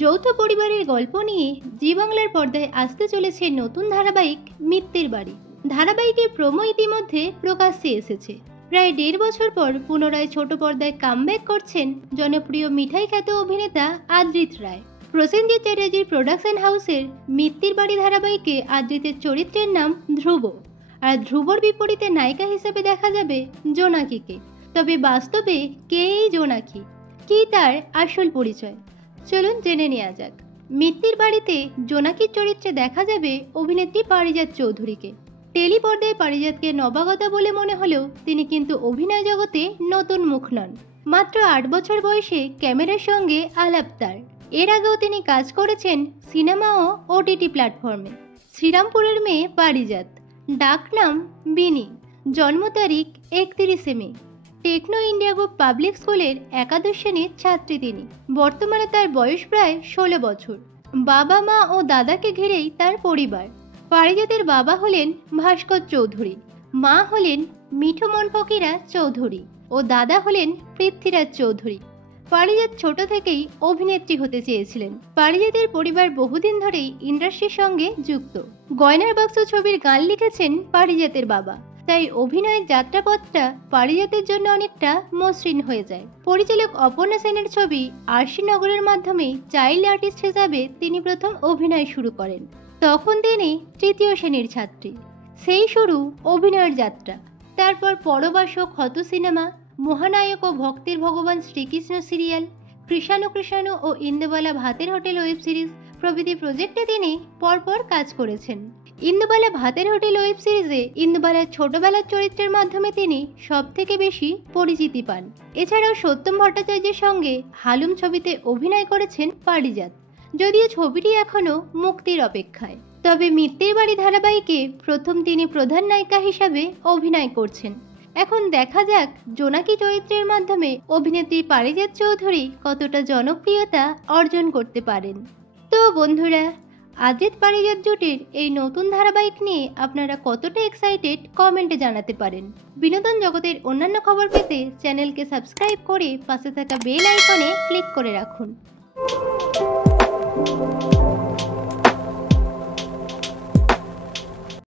যৌথ পরিবারের গল্প নিয়ে জি বাংলার পর্দায় আসতে চলেছে নতুন ধারাবাহিক মিত্তির বাড়ি। ধারাবাহিকের প্রোমো ইতিমধ্যে প্রকাশ্যে এসেছে। প্রায় 1.5 বছর পর পুনরায় ছোট পর্দায় কামব্যাক করছেন জনপ্রিয় মিঠাই খ্যাত অভিনেতা আদ্রিত রায়। প্রসেনজিৎ চ্যাটার্জির প্রোডাকশন হাউসের মিত্তির বাড়ি ধারাবাহিকে আদ্রিতের চরিত্রের নাম ধ্রুব, আর ধ্রুবর বিপরীতে নায়িকা হিসেবে দেখা যাবে জোনাকিকে। তবে বাস্তবে কে এই জোনাকি, কি তার আসল পরিচয়, চলুন জেনে নেওয়া যাক। মিত্তির বাড়িতে জোনাকির চরিত্রে দেখা যাবে অভিনেত্রী পারিজাত চৌধুরীকে। টেলিপর্দায় পারিজাতকে নবাগতা বলে মনে হলেও তিনি কিন্তু অভিনয় জগতে নতুন মুখ নন। মাত্র 8 বছর বয়সে ক্যামেরার সঙ্গে আলাপ তার। এর আগেও তিনি কাজ করেছেন সিনেমা ও ওটিটি প্ল্যাটফর্মে। শ্রীরামপুরের মেয়ে পারিজাত, ডাকনাম বিনি, জন্ম তারিখ 31 মে। টেকনো ইন্ডিয়া গ্রুপ পাবলিক স্কুলের একাদশ শ্রেণীর ছাত্রী তিনি। বর্তমানে তার বয়স প্রায় 16 বছর। বাবা মা ও দাদাকে ঘিরেই তার পরিবার। পারিজাতের বাবা হলেন ভাস্কর চৌধুরী, মা হলেন মিঠুমন ফকিরা চৌধুরী ও দাদা হলেন পৃথ্বীরাজ চৌধুরী। পারিজাত ছোট থেকেই অভিনেত্রী হতে চেয়েছিলেন। পারিজাতের পরিবার বহুদিন ধরেই ইন্ডাস্ট্রির সঙ্গে যুক্ত। গয়নার বাক্স ছবির গান লিখেছেন পারিজাতের বাবা, তাই অভিনয়ের যাত্রাপথটা পারিজাতের জন্য অনেকটা মসৃণ হয়ে যায়। পরিচালক অপর্ণা সেনের ছবি আরশি নগরের মাধ্যমে চাইল্ড আর্টিস্ট হিসাবে তিনি প্রথম অভিনয় শুরু করেন। তখন তিনি 3য় শ্রেণীর ছাত্রী। সেই শুরু অভিনয়ের যাত্রা। তারপর পরবাস, ক্ষত সিনেমা, মহানায়ক ও ভক্তের ভগবান শ্রীকৃষ্ণ সিরিয়াল, কৃষাণু কৃষাণু ও ইন্দুবালা ভাতের হোটেল ওয়েব সিরিজ প্রভৃতি প্রজেক্টে তিনি পরপর কাজ করেছেন। ইন্দুবালা ভাতের হোটেল ওয়েব সিরিজে ইন্দুবালার ছোটবেলার চরিত্রের মাধ্যমে তিনি সবথেকে বেশি পরিচিতি পান। এছাড়াও সত্যম ভট্টাচার্যের সঙ্গে হালুম ছবিতে অভিনয় করেছেন পারিজাত, যদিও ছবিটি এখনও মুক্তির অপেক্ষায়। তবে মিত্তির বাড়ি ধারাবাহিকে প্রথম তিনি প্রধান নায়িকা হিসাবে অভিনয় করছেন। এখন দেখা যাক জোনাকি চরিত্রের মাধ্যমে অভিনেত্রী পারিজাত চৌধুরী কতটা জনপ্রিয়তা অর্জন করতে পারেন। তো বন্ধুরা, আদ্রিত পারিজাত জুটির এই নতুন ধারাবাহিক নিয়ে আপনারা কতটা এক্সাইটেড কমেন্টে জানাতে পারেন। বিনোদন জগতের অন্যান্য খবর পেতে চ্যানেলকে সাবস্ক্রাইব করে পাশে থাকা বেল আইকনে ক্লিক করে রাখুন।